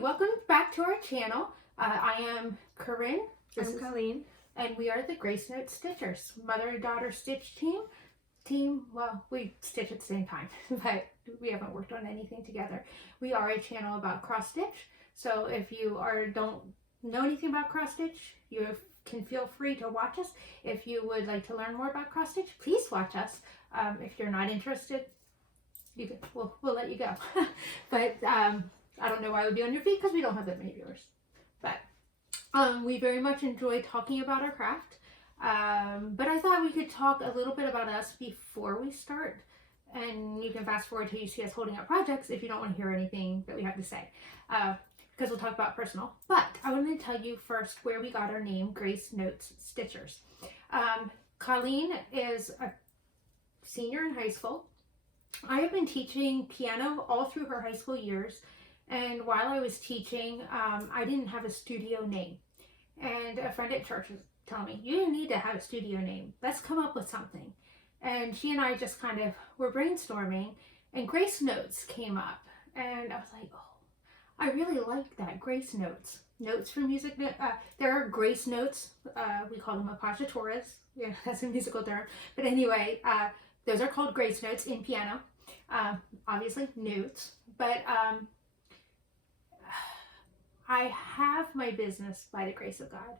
welcome back to our channel. I am Corinne. I'm Colleen. And we are the Gracenotesstitchers, mother and daughter stitch team. Well, we stitch at the same time, but we haven't worked on anything together. We are a channel about cross stitch. So if you don't know anything about cross stitch, you can feel free to watch us. If you would like to learn more about cross stitch, please watch us. If you're not interested, we'll let you go. But I don't know why I would be on your feet because we don't have that many viewers. But we very much enjoy talking about our craft. But I thought we could talk a little bit about us before we start. And you can fast forward till you see us holding up projects if you don't want to hear anything that we have to say. Because we'll talk about personal. But I want to tell you first where we got our name, Gracenotesstitchers. Colleen is a senior in high school. I have been teaching piano all through her high school years. And while I was teaching, I didn't have a studio name. And a friend at church was telling me, you need to have a studio name. Let's come up with something. And she and I just kind of were brainstorming, and Grace Notes came up. And I was like, oh, I really like that, Grace Notes. Notes for music. There are Grace Notes. We call them appoggiaturas. Yeah, that's a musical term. But anyway, those are called Grace Notes in piano. Obviously, notes. But I have my business by the grace of God.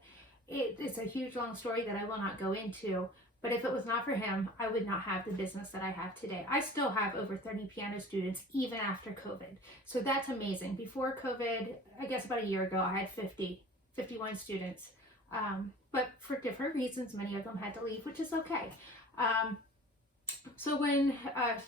It's a huge long story that I will not go into, but if it was not for him, I would not have the business that I have today. I still have over 30 piano students even after COVID. So that's amazing. Before COVID, I guess about a year ago, I had 51 students. But for different reasons, many of them had to leave, which is okay. So when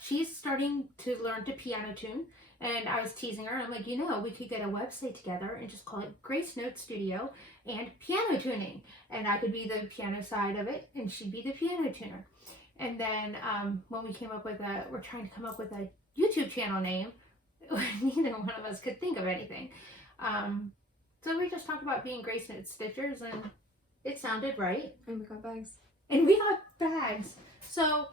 she's starting to learn to piano tune, and I was teasing her, I'm like, we could get a website together and just call it Grace Note Studio and Piano Tuning. And I could be the piano side of it, and she'd be the piano tuner. And then when we came up with we're trying to come up with a YouTube channel name, neither one of us could think of anything. So we just talked about being Gracenotesstitchers, and it sounded right. And we got bags. So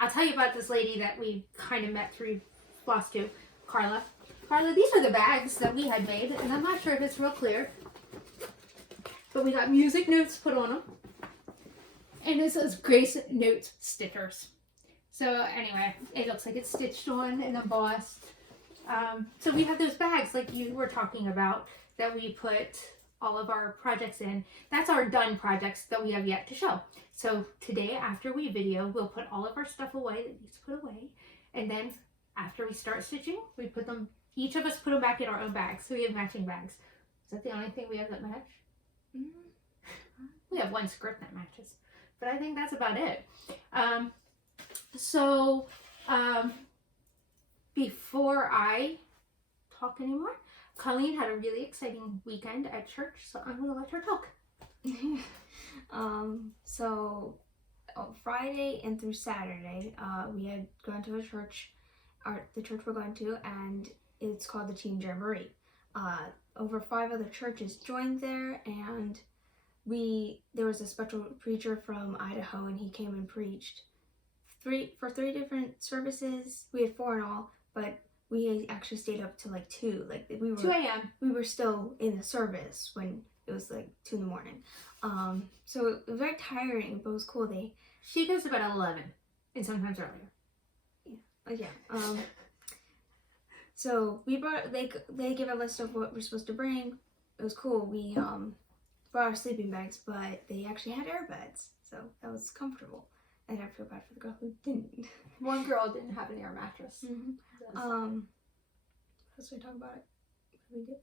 I'll tell you about this lady that we kind of met through Flosstube. Carla, these are the bags that we had made, and I'm not sure if it's real clear, but we got music notes put on them, and it says Gracenotesstitchers. So anyway, it looks like it's stitched on and embossed. So we have those bags like you were talking about that we put all of our projects in. That's our done projects that we have yet to show. So today, after we video, we'll put all of our stuff away that needs to put away, and then after we start stitching, we put them, each of us put them back in our own bags. So we have matching bags. Is that the only thing we have that match? Mm-hmm. We have one script that matches, but I think that's about it. Before I talk anymore, Colleen had a really exciting weekend at church, so I'm going to let her talk. So on Friday and through Saturday, we had gone to a church, the church we're going to, and it's called the Teen Jamboree. Over 5 other churches joined there, and there was a special preacher from Idaho, and he came and preached for 3 different services. We had 4 in all, but we actually stayed up to like 2. Like 2 a.m. We were still in the service when it was like 2 in the morning. So it was very tiring, but it was cool. She goes to bed at 11, and sometimes earlier. So we brought, they gave a list of what we're supposed to bring. It was cool. We brought our sleeping bags, but they actually had air beds, so that was comfortable. And I feel bad for the girl who didn't. One girl didn't have an air mattress. Mm-hmm. Let's talk about it. What did we do?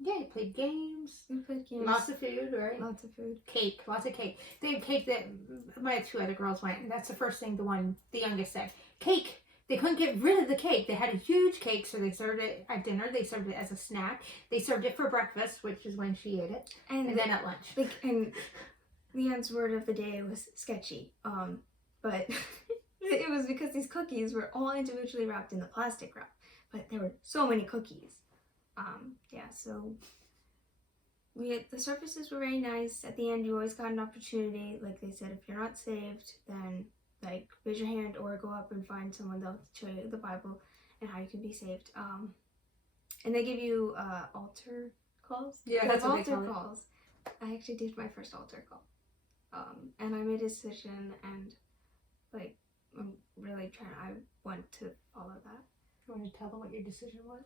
Yeah, you played games. Lots of food, right? Lots of food. Cake. Lots of cake. They had cake that my 2 other girls went, and that's the first thing the youngest said. Cake. They couldn't get rid of the cake. They had a huge cake, so they served it at dinner. They served it as a snack. They served it for breakfast, which is when she ate it, and then at lunch. And Leon's word of the day was sketchy. But it was because these cookies were all individually wrapped in the plastic wrap, but there were so many cookies. So the services were very nice. At the end, you always got an opportunity. Like they said, if you're not saved, then raise your hand or go up and find someone that'll show you the Bible and how you can be saved. And they give you altar calls. Yeah, They that's have what they altar call it. calls. I actually did my first altar call. And I made a decision, and like I'm really trying. I want to follow that. You want to tell them what your decision was?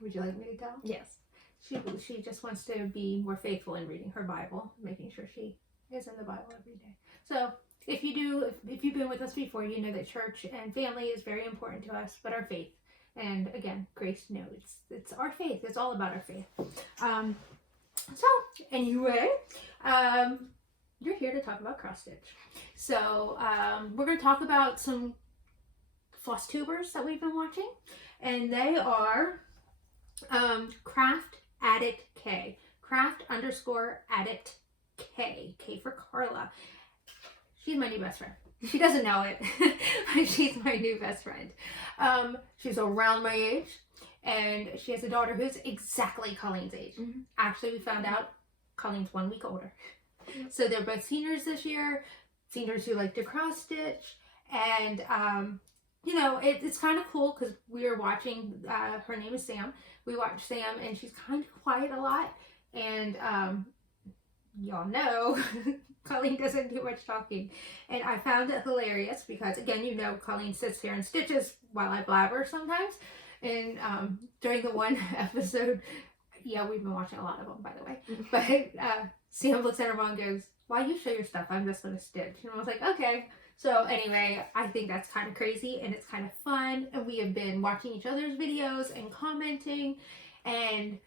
Would you like me to tell? Yes. She just wants to be more faithful in reading her Bible, making sure she is in the Bible every day. So if you've been with us before, you know that church and family is very important to us, but our faith. And again, Grace knows it's our faith. It's all about our faith. So anyway, you're here to talk about cross stitch. So we're going to talk about some Flosstubers that we've been watching, and they are Craft Addict K. Craft_Addict K. K for Carla. She's my new best friend. She doesn't know it. She's my new best friend. She's around my age, and she has a daughter who's exactly Colleen's age. Mm-hmm. Actually, we found out Colleen's 1 week older. So they're both seniors this year, seniors who like to cross stitch, and you know, it's kind of cool because we are watching, her name is Sam. We watch Sam, and she's kind of quiet a lot, and y'all know Colleen doesn't do much talking, and I found it hilarious because, again, you know, Colleen sits here and stitches while I blabber sometimes, and during the one episode, yeah, we've been watching a lot of them, by the way, but Sam looks at her mom and goes, "Why you show your stuff? I'm just going to stitch." And I was like, okay. So anyway, I think that's kind of crazy, and it's kind of fun, and we have been watching each other's videos and commenting, and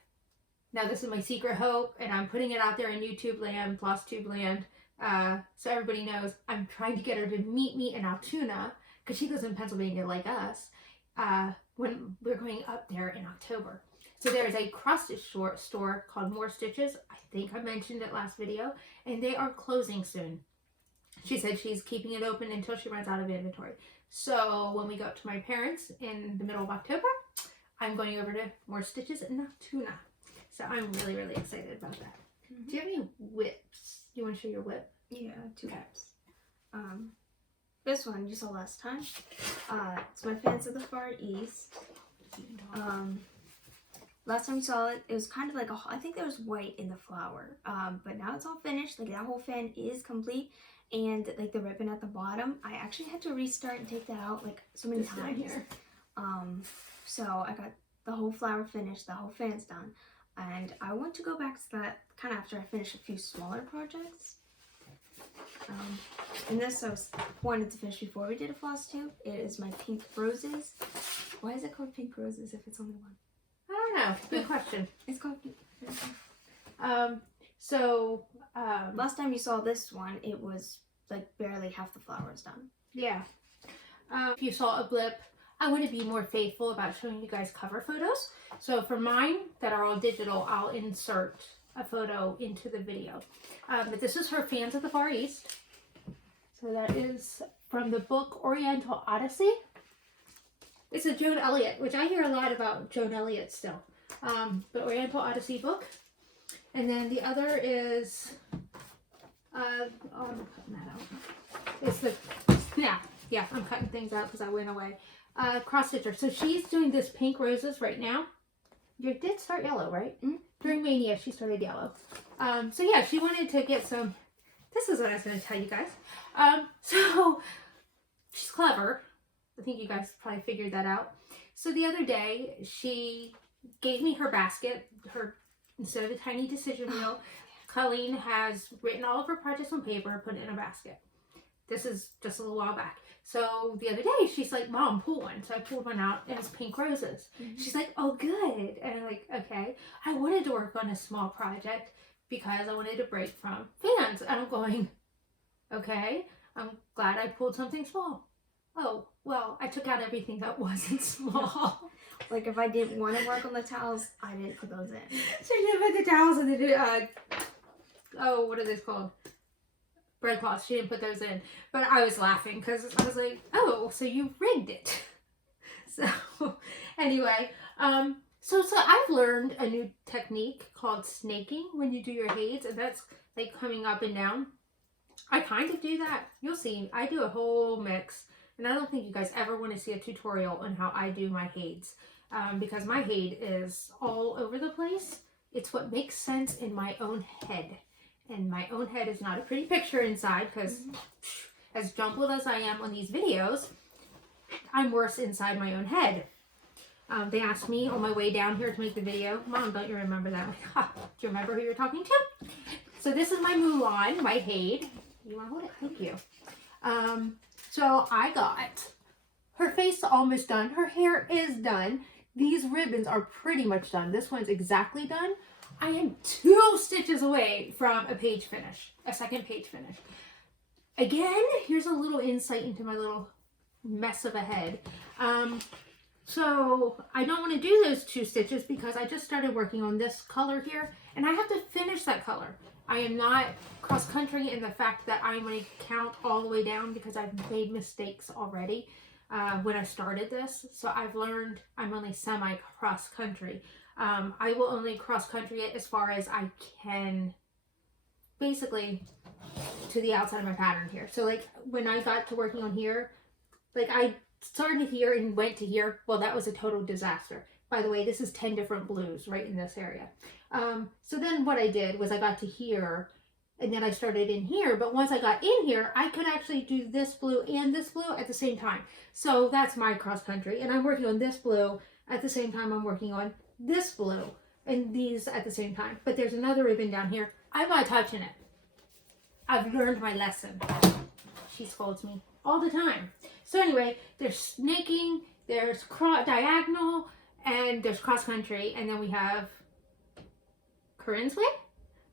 now this is my secret hope, and I'm putting it out there in YouTube land, Flosstube land, so everybody knows I'm trying to get her to meet me in Altoona, because she lives in Pennsylvania like us, when we're going up there in October. So there's a cross-stitch store called More Stitches. I think I mentioned it last video, and they are closing soon. She said she's keeping it open until she runs out of inventory. So when we go up to my parents in the middle of October, I'm going over to More Stitches in Altoona. So I'm really, really excited about that. Mm-hmm. Do you have any whips? You want to show your whip? Yeah, 2 whips. This one you saw last time. It's my Fans of the Far East. Last time you saw it, it was kind of like I think there was white in the flower. But now it's all finished. Like that whole fan is complete. And like the ribbon at the bottom, I actually had to restart and take that out like so many times. Here. So I got the whole flower finished, the whole fan's done. And I want to go back to that kind of after I finish a few smaller projects. And this I wanted to finish before we did a floss tube. It is my pink roses. Why is it called pink roses if it's only one? I don't know. Good question. It's called pink. Last time you saw this one, it was like barely half the flowers done. Yeah. If you saw a blip, I want to be more faithful about showing you guys cover photos. So for mine that are all digital, I'll insert a photo into the video. But this is her Fans of the Far East. So that is from the book Oriental Odyssey. It's a Joan Elliot, which I hear a lot about Joan Elliot still. The Oriental Odyssey book. And then the other is, I'm cutting that out. It's the, yeah, I'm cutting things out because I went away. Cross stitcher. So she's doing this pink roses right now. You did start yellow, right? Mm-hmm. During Mania, she started yellow. So yeah, she wanted to get some, this is what I was going to tell you guys. So she's clever. I think you guys probably figured that out. So the other day, she gave me her basket, instead of a tiny decision wheel, Colleen has written all of her projects on paper and put it in a basket. This is just a little while back. So the other day, she's like, "Mom, pull one." So I pulled one out, and it's pink roses. Mm-hmm. She's like, "Oh, good." And I'm like, okay. I wanted to work on a small project because I wanted to break from fans. And I'm going, okay, I'm glad I pulled something small. Oh, well, I took out everything that wasn't small. Like if I didn't want to work on the towels, I didn't put those in. So she didn't put the towels in the, what are these called? Breadcloth. She didn't put those in. But I was laughing because I was like, oh, so you rigged it. So anyway, so I've learned a new technique called snaking when you do your HAEDs, and that's like coming up and down. I kind of do that. You'll see. I do a whole mix, and I don't think you guys ever want to see a tutorial on how I do my HAEDs. because my HAED is all over the place. It's what makes sense in my own head. And my own head is not a pretty picture inside because as jumbled as I am on these videos, I'm worse inside my own head. They asked me on my way down here to make the video, Mom, don't you remember that? Do you remember who you're talking to? So this is my Mulan, my HAED. You want to hold it? Thank you. So I got her face almost done. Her hair is done. These ribbons are pretty much done. This one's exactly done. I am 2 stitches away from a page finish, a second page finish. Again, here's a little insight into my little mess of a head. So I don't want to do those 2 stitches because I just started working on this color here and I have to finish that color. I am not cross-country in the fact that I'm going to count all the way down because I've made mistakes already when I started this. So I've learned I'm only semi-cross-country. I will only cross-country it as far as I can, basically to the outside of my pattern here. So like when I got to working on here, like I started here and went to here. Well, that was a total disaster. By the way, this is 10 different blues right in this area. So then what I did was I got to here and then I started in here. But once I got in here, I could actually do this blue and this blue at the same time. So that's my cross country. And I'm working on this blue at the same time I'm working on this blue and these at the same time. But there's another ribbon down here. I'm not touching it. I've learned my lesson. She scolds me all the time. So anyway, there's snaking, there's diagonal, and there's cross country, and then we have Corinne's way?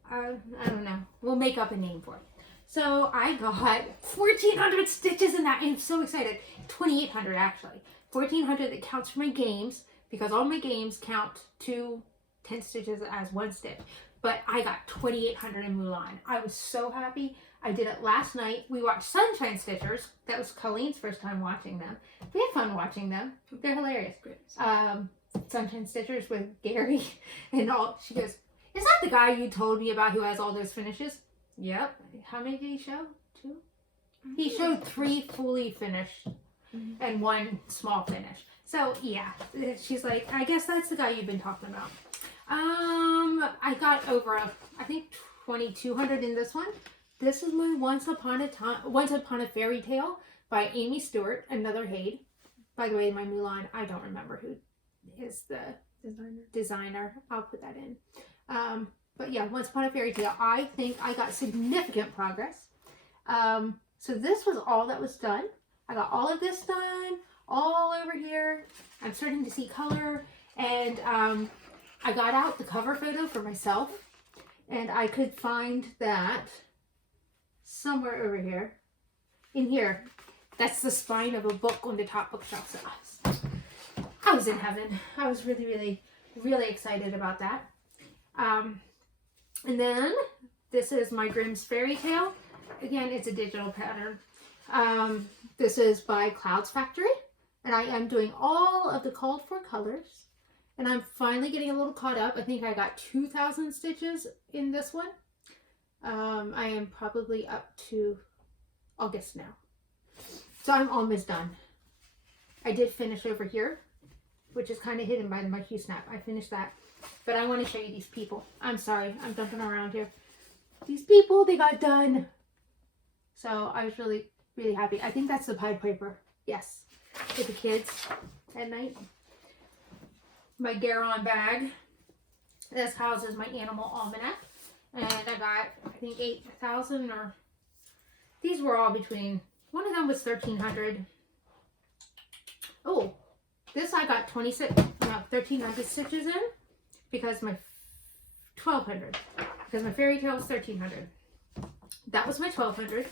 I don't know. We'll make up a name for it. So I got 1,400 stitches in that. I'm so excited. 2,800 actually. 1,400 that counts for my games because all my games count to 10 stitches as 1 stitch. But I got 2,800 in Mulan. I was so happy. I did it last night. We watched Sunshine Stitchers. That was Colleen's first time watching them. We had fun watching them. They're hilarious. Sunshine Stitchers with Gary and all. She goes, is that the guy you told me about who has all those finishes? Yep. How many did he show? 2? He showed 3 fully finished and 1 small finish. So yeah, she's like, I guess that's the guy you've been talking about. I got over, I think 2,200 in this one. This is my Once Upon a Fairytale by Aimee Stewart, another HAED. By the way, my Mulan, I don't remember who is the designer. I'll put that in. But yeah, Once Upon a Fairytale. I think I got significant progress. So this was all that was done. I got all of this done, all over here. I'm starting to see color, and I got out the cover photo for myself, and I could find that somewhere over here. In here. That's the spine of a book on the top bookshelf. So I was in heaven. I was really, really, really excited about that. And then this is my Grimm's Fairytale. Again, it's a digital pattern. This is by Cloudsfactory, and I am doing all of the called for colors. And I'm finally getting a little caught up. I think I got 2,000 stitches in this one. I am probably up to August now. So I'm almost done. I did finish over here, which is kind of hidden by my Q snap. I finished that. But I want to show you these people. I'm sorry, I'm jumping around here. These people, they got done. So I was really, really happy. I think that's the Pied Piper. Yes. For the kids at night. My Delon bag. This houses my animal almanac. And I got, I think, 8,000 or... These were all between... One of them was 1,300. Oh, this I got 1,300 stitches in. Because my 1,200. Because my Fairytale was 1,300. That was my 1,200.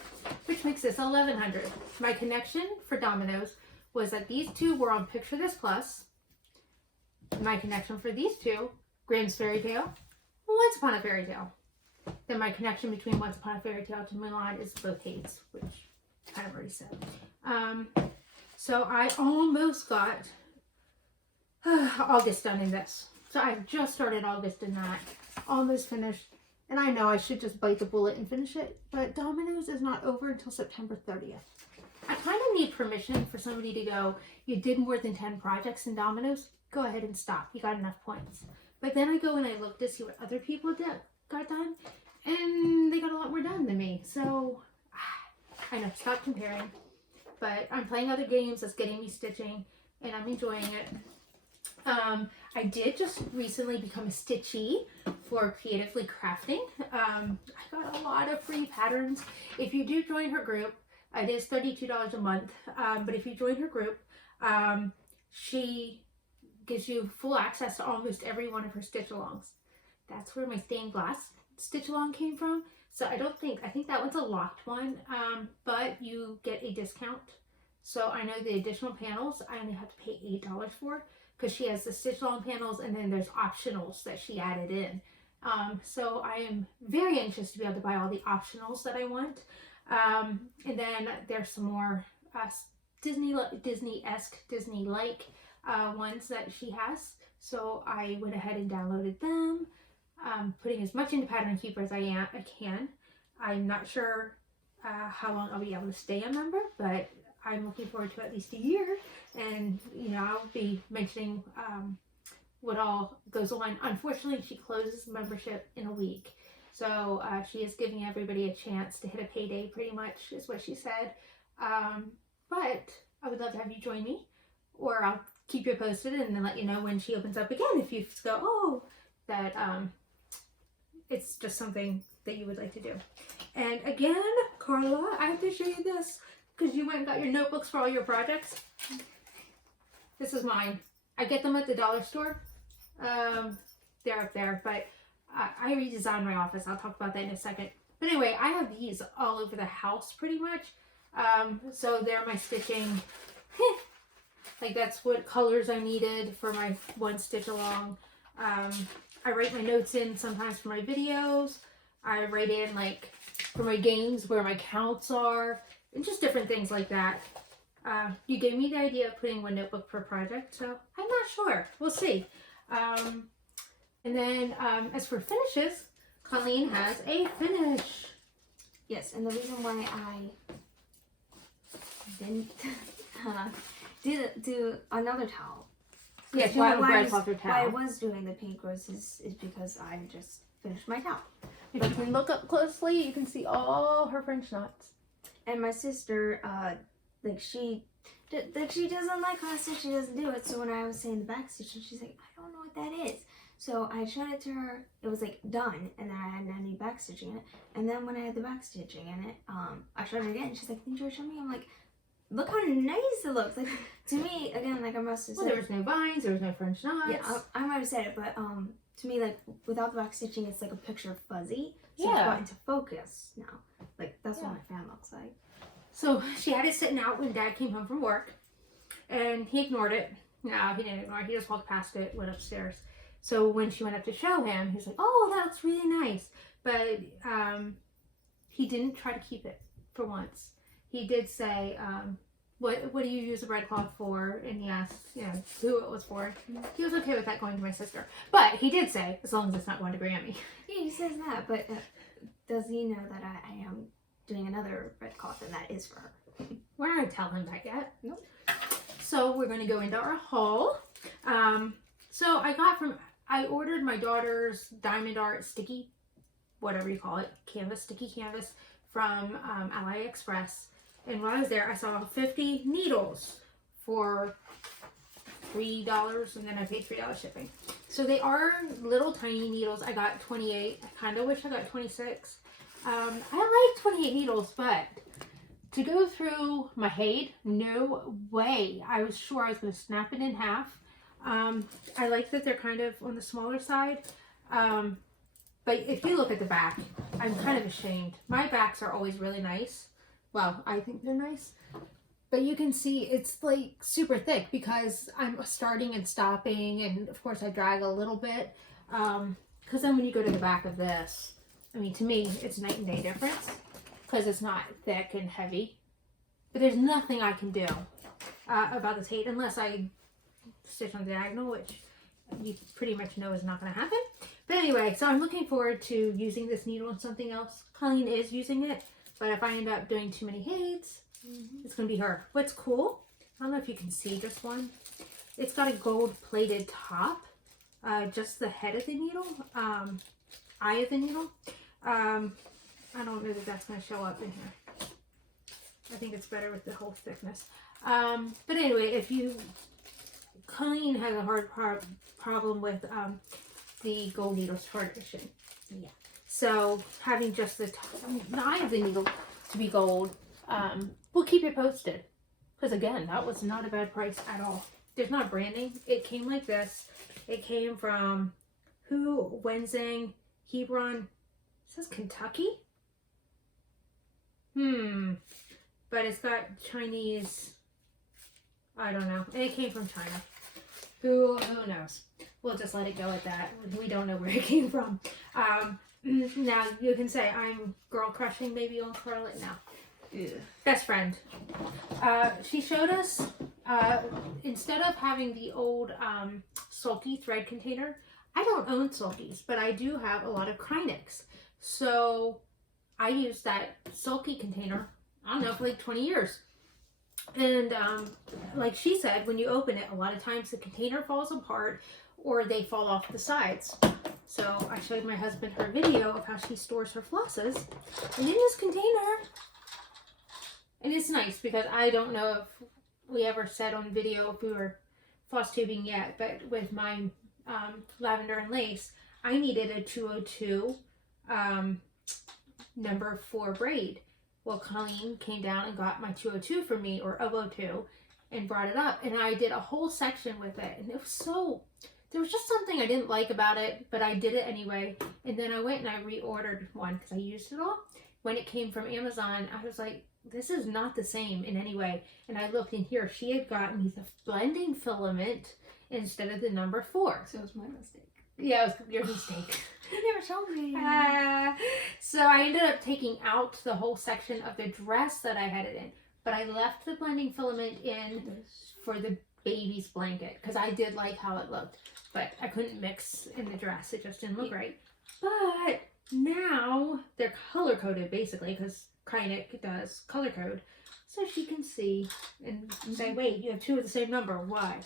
Which makes this 1,100. My connection for dominoes was that these 2 were on Picture This Plus. My connection for these 2, Grimm's Fairytale, Once Upon a Fairytale. Then my connection between Once Upon a Fairytale to Mulan is both HAEDs, which I kind of already said. So I almost got August done in this. So I just started August in that. Almost finished. And I know I should just bite the bullet and finish it, but Dominoes is not over until September 30th. I kind of need permission for somebody to go, you did more than 10 projects in Dominoes. go ahead and stop. You got enough points. But then I go and I look to see what other people got done, and they got a lot more done than me. So I know, stop comparing. But I'm playing other games that's getting me stitching, and I'm enjoying it. I did just recently become a stitchee for Creatively Crafting. I got a lot of free patterns. If you do join her group, it is $32 a month, but if you join her group, she gives you full access to almost every one of her stitch-alongs. That's where my stained glass stitch-along came from. So I think that one's a locked one, but you get a discount. So I know the additional panels, I only have to pay $8 for, because she has the stitch-along panels, and then there's optionals that she added in. So I am very anxious to be able to buy all the optionals that I want. And then there's some more Disney-esque, Disney-like ones that she has. So I went ahead and downloaded them, putting as much into Pattern Keeper as I can. I'm not sure how long I'll be able to stay a member, but I'm looking forward to at least a year. And, you know, I'll be mentioning what all goes on. Unfortunately, she closes membership in a week. So she is giving everybody a chance to hit a payday, pretty much, is what she said. But I would love to have you join me, or I'll keep you posted and then let you know when she opens up again, if you go, oh, that it's just something that you would like to do. And again, Carla, I have to show you this, because you went and got your notebooks for all your projects. This is mine. I get them at the dollar store. They're up there, but I redesigned my office. I'll talk about that in a second. But anyway, I have these all over the house pretty much. So they're my stitching. Like, that's what colors I needed for my one stitch along. I write my notes in sometimes for my videos. I write in, like, for my games where my counts are, and just different things like that. You gave me the idea of putting one notebook per project, so I'm not sure. We'll see. And then as for finishes, Colleen has a finish. Yes, and the reason why I didn't do another towel. Yeah, she wanted a breadcloth or towel. Why I was doing the pink roses is because I just finished my towel. If you can look up closely, you can see all her French knots. And my sister, she doesn't like how she doesn't do it. So when I was saying the back stitching, she's like, I don't know what that is. So I showed it to her. It was like done, and then I hadn't any back stitching in it. And then when I had the back stitching in it, I showed it again. And she's like, "Didn't you show me?" I'm like, "Look how nice it looks." Like, to me, again, like I must have said. Well, there was no vines. There was no French knots. Yeah, I might have said it, but to me, like without the back stitching, it's like a picture fuzzy. So yeah. It's got into focus now. Like that's what my fan looks like. So she had it sitting out when Dad came home from work, and he ignored it. No, he didn't ignore it. He just walked past it, went upstairs. So when she went up to show him, he's like, "Oh, that looks really nice." But he didn't try to keep it for once. He did say, what do you use the breadcloth for? And he asked, who it was for. He was okay with that going to my sister. But he did say, as long as it's not going to Grammy. Yeah, he says that, but does he know that I am doing another breadcloth and that is for her? We're not going to tell him that yet. Nope. So we're going to go into our haul. So I ordered my daughter's Diamond Art sticky, whatever you call it, sticky canvas from AliExpress. And when I was there, I saw 50 needles for $3, and then I paid $3 shipping. So they are little tiny needles. I got 28. I kind of wish I got 26. I like 28 needles, but to go through my HAED, no way. I was sure I was going to snap it in half. I like that they're kind of on the smaller side. But if you look at the back, I'm kind of ashamed. My backs are always really nice. Well, I think they're nice. But you can see it's like super thick because I'm starting and stopping, and of course I drag a little bit. Because then when you go to the back of this, I mean, to me, it's night and day difference because it's not thick and heavy. But there's nothing I can do about this HAED unless I stitch on diagonal, which you pretty much know is not going to happen. But anyway, so I'm looking forward to using this needle on something else. Colleen is using it, but if I end up doing too many HAEDs, it's going to be her. What's cool, I don't know if you can see this one, It's got a gold plated top, just the head of the needle, eye of the needle. I don't know that that's going to show up in here. I think it's better with the whole thickness. But anyway, if you, Colleen has a hard problem with the gold needles tradition. Yeah. So having just the eye of the needle to be gold, we'll keep it posted. Because again, that was not a bad price at all. There's not branding. It came like this. It came from Wenzhou, Hebron. It says Kentucky. But it's got Chinese. I don't know. And it came from China. Who knows? We'll just let it go at that. We don't know where it came from. Now you can say I'm girl crushing. Maybe you'll curl it now. Yeah. Best friend. She showed us instead of having the old sulky thread container. I don't own sulkies, but I do have a lot of Krynics. So I used that sulky container, I don't know, for like 20 years. And like she said, when you open it, a lot of times the container falls apart or they fall off the sides. So I showed my husband her video of how she stores her flosses. And in this container, and it's nice because I don't know if we ever said on video if we were floss tubing yet, but with my lavender and lace, I needed a 202 number 4 braid. Well, Colleen came down and got my 202 for me, or 002, and brought it up, and I did a whole section with it, and it was so, there was just something I didn't like about it, but I did it anyway. And then I went and I reordered one because I used it all. When it came from Amazon, I was like, this is not the same in any way. And I looked in here, she had gotten me the blending filament instead of the number 4. So it was my mistake. Yeah, it was your mistake. You never told me. So I ended up taking out the whole section of the dress that I had it in. But I left the blending filament in for the baby's blanket because I did like how it looked. But I couldn't mix in the dress. It just didn't look right. But now they're color coded basically because Krynic does color code. So she can see and say, wait, you have 2 of the same number. Why?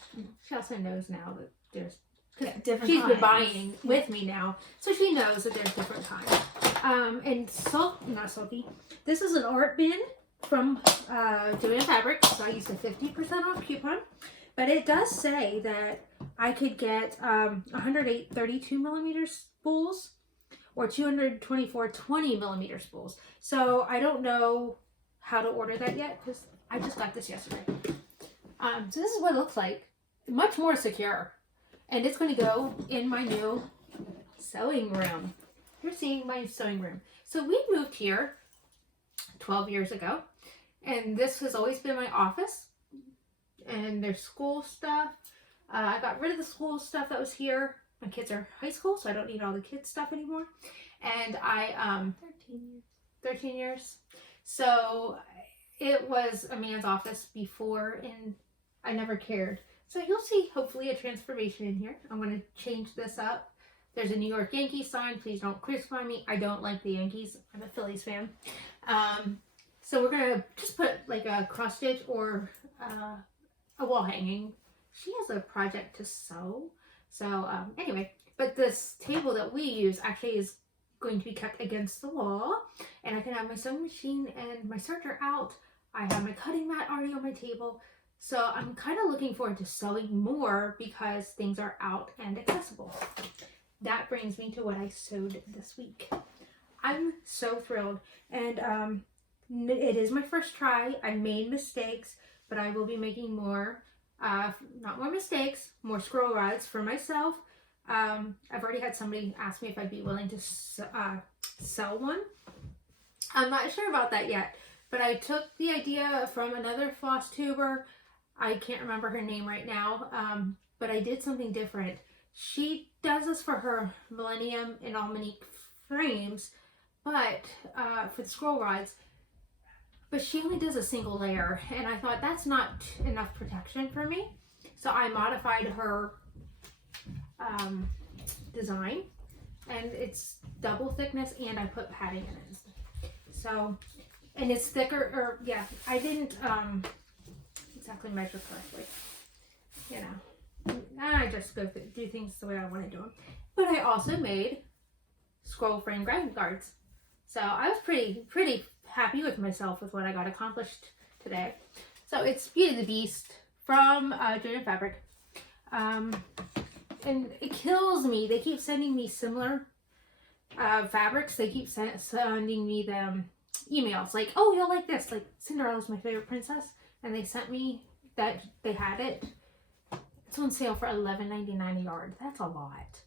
She also knows now that there's different she's kinds. been buying with me now, so she knows that there's different kinds. And not salty. This is an art bin from Joan Fabric, so I used a 50% off coupon. But it does say that I could get 108 32 millimeter spools or 224 20 millimeter spools. So I don't know how to order that yet because I just got this yesterday. So this is what it looks like. Much more secure. And it's going to go in my new sewing room. You're seeing my sewing room. So we moved here 12 years ago. And this has always been my office. And there's school stuff. I got rid of the school stuff that was here. My kids are high school, so I don't need all the kids' stuff anymore. And I, 13 years. So it was a man's office before, and I never cared. So you'll see, hopefully, a transformation in here. I'm going to change this up. There's a New York Yankees sign. Please don't crucify me. I don't like the Yankees. I'm a Phillies fan. So we're going to just put like a cross stitch or a wall hanging. She has a project to sew. So anyway, but this table that we use actually is going to be kept against the wall. And I can have my sewing machine and my serger out. I have my cutting mat already on my table. So I'm kind of looking forward to sewing more because things are out and accessible. That brings me to what I sewed this week. I'm so thrilled. And it is my first try. I made mistakes, but I will be making more. Not more mistakes, more scroll rods for myself. I've already had somebody ask me if I'd be willing to sell one. I'm not sure about that yet, but I took the idea from another floss tuber. I can't remember her name right now, but I did something different. She does this for her Millennium and Almanac frames, but for the scroll rods, but she only does a single layer, and I thought that's not enough protection for me. So I modified her design, and it's double thickness, and I put padding in it. So, and it's thicker, or yeah, I didn't exactly measure correctly, you know. I just do things the way I want to do them. But I also made scroll frame ground guards. So I was pretty happy with myself with what I got accomplished today. So it's Beauty and the Beast from Joan Fabric. And it kills me. They keep sending me similar fabrics. They keep sending me them emails like, oh, you'll like this. Like, Cinderella's my favorite princess. And they sent me that they had it. It's on sale for $11.99 a yard. That's a lot.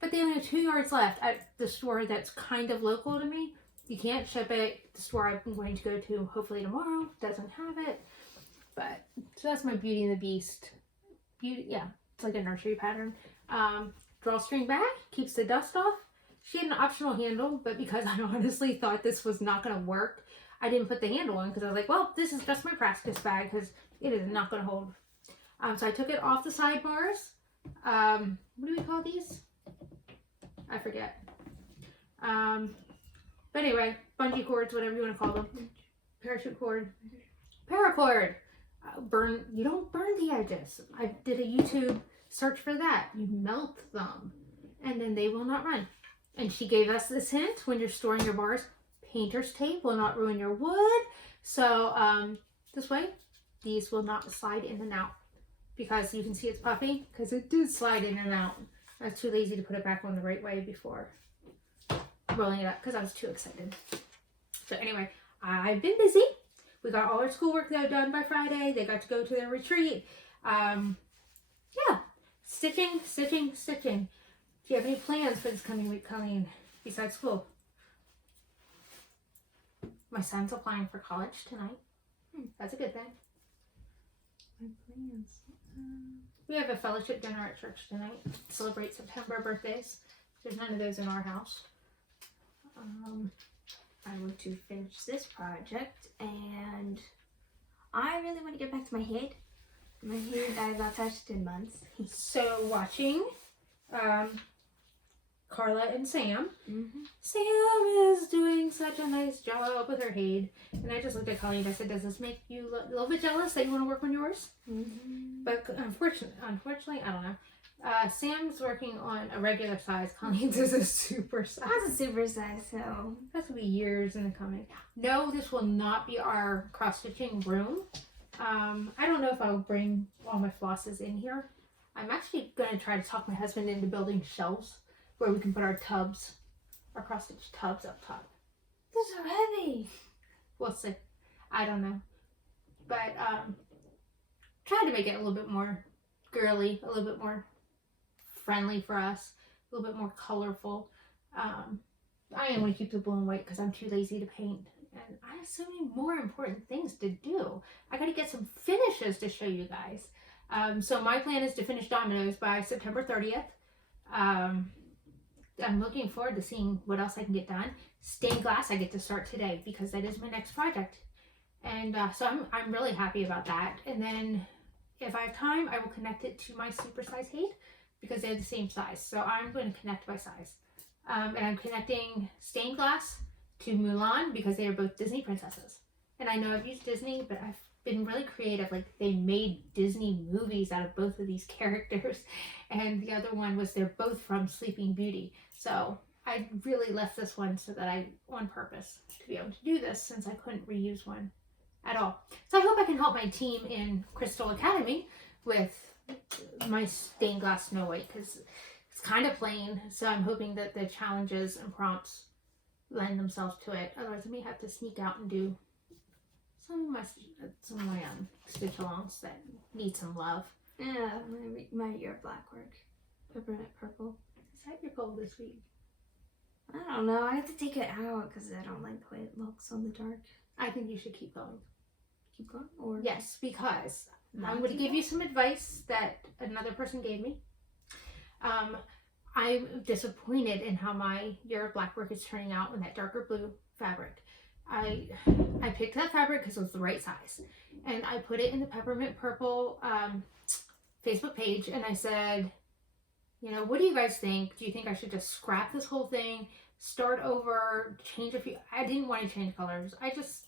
But they only have 2 yards left at the store that's kind of local to me. You can't ship it. The store I'm going to go to hopefully tomorrow doesn't have it. But, so that's my Beauty and the Beast. Yeah, it's like a nursery pattern. Drawstring bag, keeps the dust off. She had an optional handle, but because I honestly thought this was not going to work, I didn't put the handle on because I was like, well, this is just my practice bag because it is not going to hold. So I took it off the sidebars. What do we call these? I forget. But anyway, bungee cords, whatever you want to call them. Parachute cord. Paracord. You don't burn the edges. I did a YouTube search for that. You melt them and then they will not run. And she gave us this hint when you're storing your bars. Painter's tape will not ruin your wood. So this way, these will not slide in and out. Because you can see it's puffy, because it did slide in and out. I was too lazy to put it back on the right way before rolling it up, because I was too excited. So anyway, I've been busy. We got all our schoolwork done by Friday. They got to go to their retreat. Yeah, stitching. Do you have any plans for this coming week, Colleen, besides school? My son's applying for college tonight. That's a good thing. My plans. We have a fellowship dinner at church tonight. Celebrate September birthdays. There's none of those in our house. I want to finish this project, and I really want to get back to my HAED. My HAED I have not touched in months. So watching Carla and Sam. Sam is doing such a nice job with her HAED. And I just looked at Colleen and I said, does this make you a little bit jealous that you want to work on yours? But unfortunately, I don't know. Sam's working on a regular size. Colleen's is a super size. That's a super size, so That's going to be years in the coming. No, this will not be our cross-stitching room. I don't know if I'll bring all my flosses in here. I'm actually going to try to talk my husband into building shelves where we can put our tubs, our cross-stitch tubs up top. they're so heavy. We'll see. I don't know. But try to make it a little bit more girly, a little bit more friendly for us, a little bit more colorful. I am going to keep the blue and white because I'm too lazy to paint. And I have so many more important things to do. I got to get some finishes to show you guys. So my plan is to finish dominoes by September 30th. I'm looking forward to seeing what else I can get done. Stained glass I get to start today because that is my next project. And so I'm really happy about that. And then if I have time, I will connect it to my super size HAED because they're the same size. So I'm going to connect by size. And I'm connecting stained glass to Mulan because they are both Disney princesses. And I know I've used Disney, but I've been really creative. Like, they made Disney movies out of both of these characters. And the other one was they're both from Sleeping Beauty. So I really left this one so that on purpose to be able to do this since I couldn't reuse one at all. So I hope I can help my team in Crystal Academy with my stained glass Snow White because it's kind of plain. So I'm hoping that the challenges and prompts lend themselves to it. Otherwise I may have to sneak out and do some of my stitch alongs that need some love. Yeah, my your black work. Peppermint purple. Is that your goal this week? I don't know. I have to take it out because I don't like the way it looks on the dark. I think you should keep going. Keep going? Or yes, because I'm going to give you some advice that another person gave me. I'm disappointed in how your black work is turning out in that darker blue fabric. I picked that fabric because it was the right size. And I put it in the peppermint purple Facebook page and I said, you know, what do you guys think? Do you think I should just scrap this whole thing, start over, change a few? I didn't want to change colors. I just,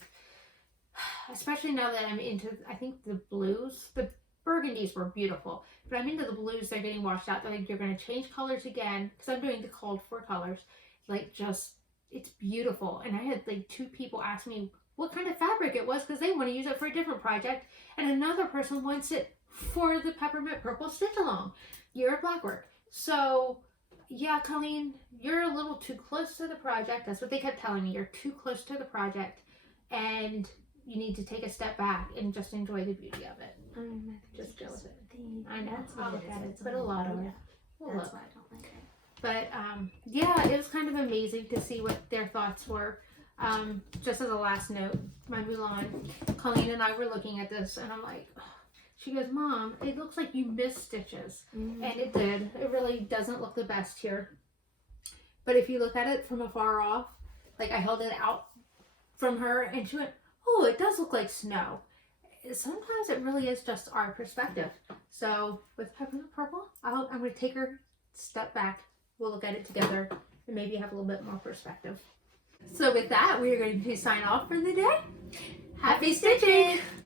especially now that I'm into, I think the blues, the burgundies were beautiful, but I'm into the blues. They're getting washed out. They're like, you're going to change colors again, because I'm doing the called for colors. Like, just, it's beautiful. And I had like 2 people ask me what kind of fabric it was, because they want to use it for a different project, and another person wants it for the peppermint purple stitch along. You're a black work. So yeah, Colleen, you're a little too close to the project. That's what they kept telling me. You're too close to the project, and you need to take a step back and just enjoy the beauty of it. Just go with it. I know. I'll look at it, but a lot of it. That's why I don't like it. But yeah, it was kind of amazing to see what their thoughts were. Just as a last note, my Mulan, Colleen and I were looking at this, and I'm like, oh. She goes, Mom, it looks like you missed stitches. And it did. It really doesn't look the best here. But if you look at it from afar off, like I held it out from her, and she went, oh, it does look like snow. Sometimes it really is just our perspective. So with peppermint purple, I'm going to take her step back. We'll look at it together and maybe have a little bit more perspective. So with that, we are going to sign off for the day. Happy stitching!